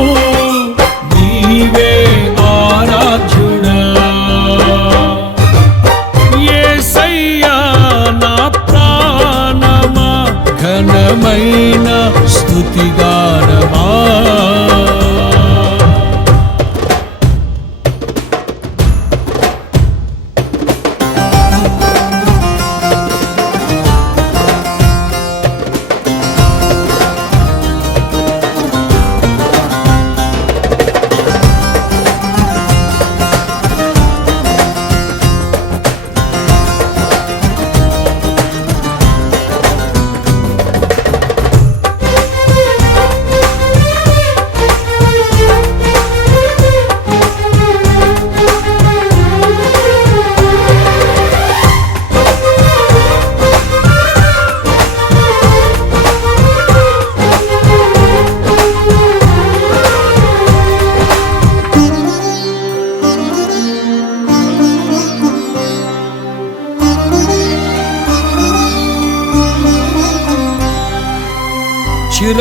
amor.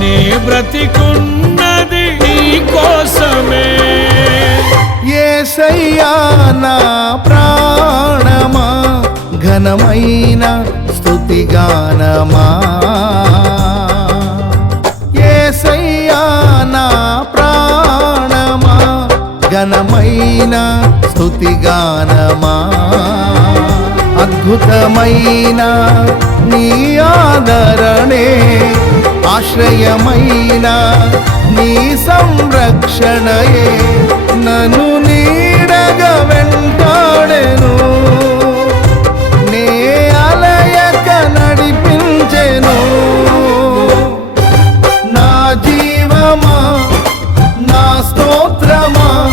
నే బ్రతికున్నది నీ కోసమే. ఏసయ్యా నా ప్రాణమా ఘనమైన స్థుతిగానమా. ఏసయ్యా నా ప్రాణమా ఘనమైన స్థుతిగానమా. అద్భుతమైన నీ ఆదరణే ఆశ్రయమైన నీ సంరక్షణయే నను నీడగా వెంటాడెను. నే అలయక నడిపించెను. నా జీవమా నా స్తోత్రమా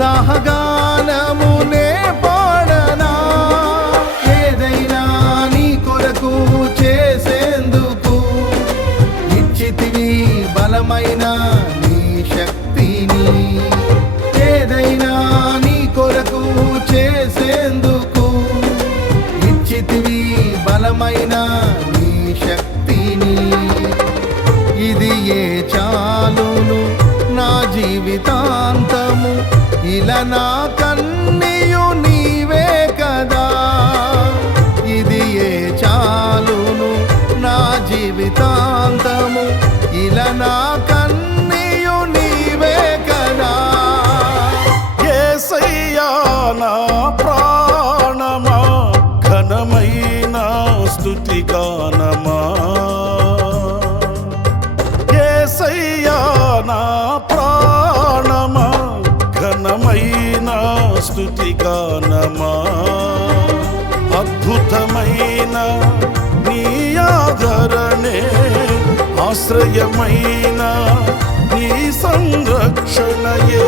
ఉత్సాహగానమునే పాడనా? ఏదైనా నీ కొరకు చేసేందుకు ఇచ్చితివి బలమైన నీ శక్తిని ఏదైనా నీ కొరకు చేసేందుకు ఇచ్చితివి బలమైన না ఆశ్రయమైన నీ సంరక్షణయే.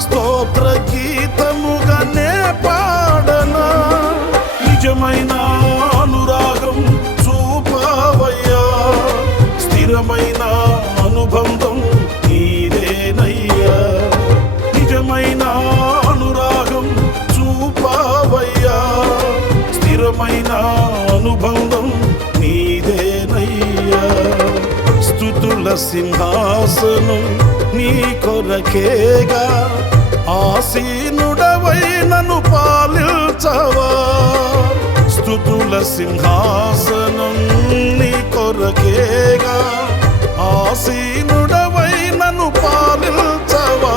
స్తోత్ర గీతముగానే పాడనా. నిజమైన అనురాగం చూపవయ్యా. స్థిరమైన అనుబంధం నీదేనయ్యా. నిజమైన అనురాగం చూపవయ్యా. స్థిరమైన అనుబంధం స్థుతుల సింహాసనం నీ కొరకేగా. ఆసీనుడవై నన్ను పాలించవా స్థుతుల సింహాసనం నీ కొరకేగా. ఆసీనుడవై నన్ను పాలించవా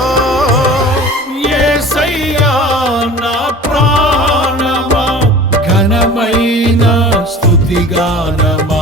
యేసయ్యా నా ప్రాణమా ఘనమైన స్థుతిగానమా.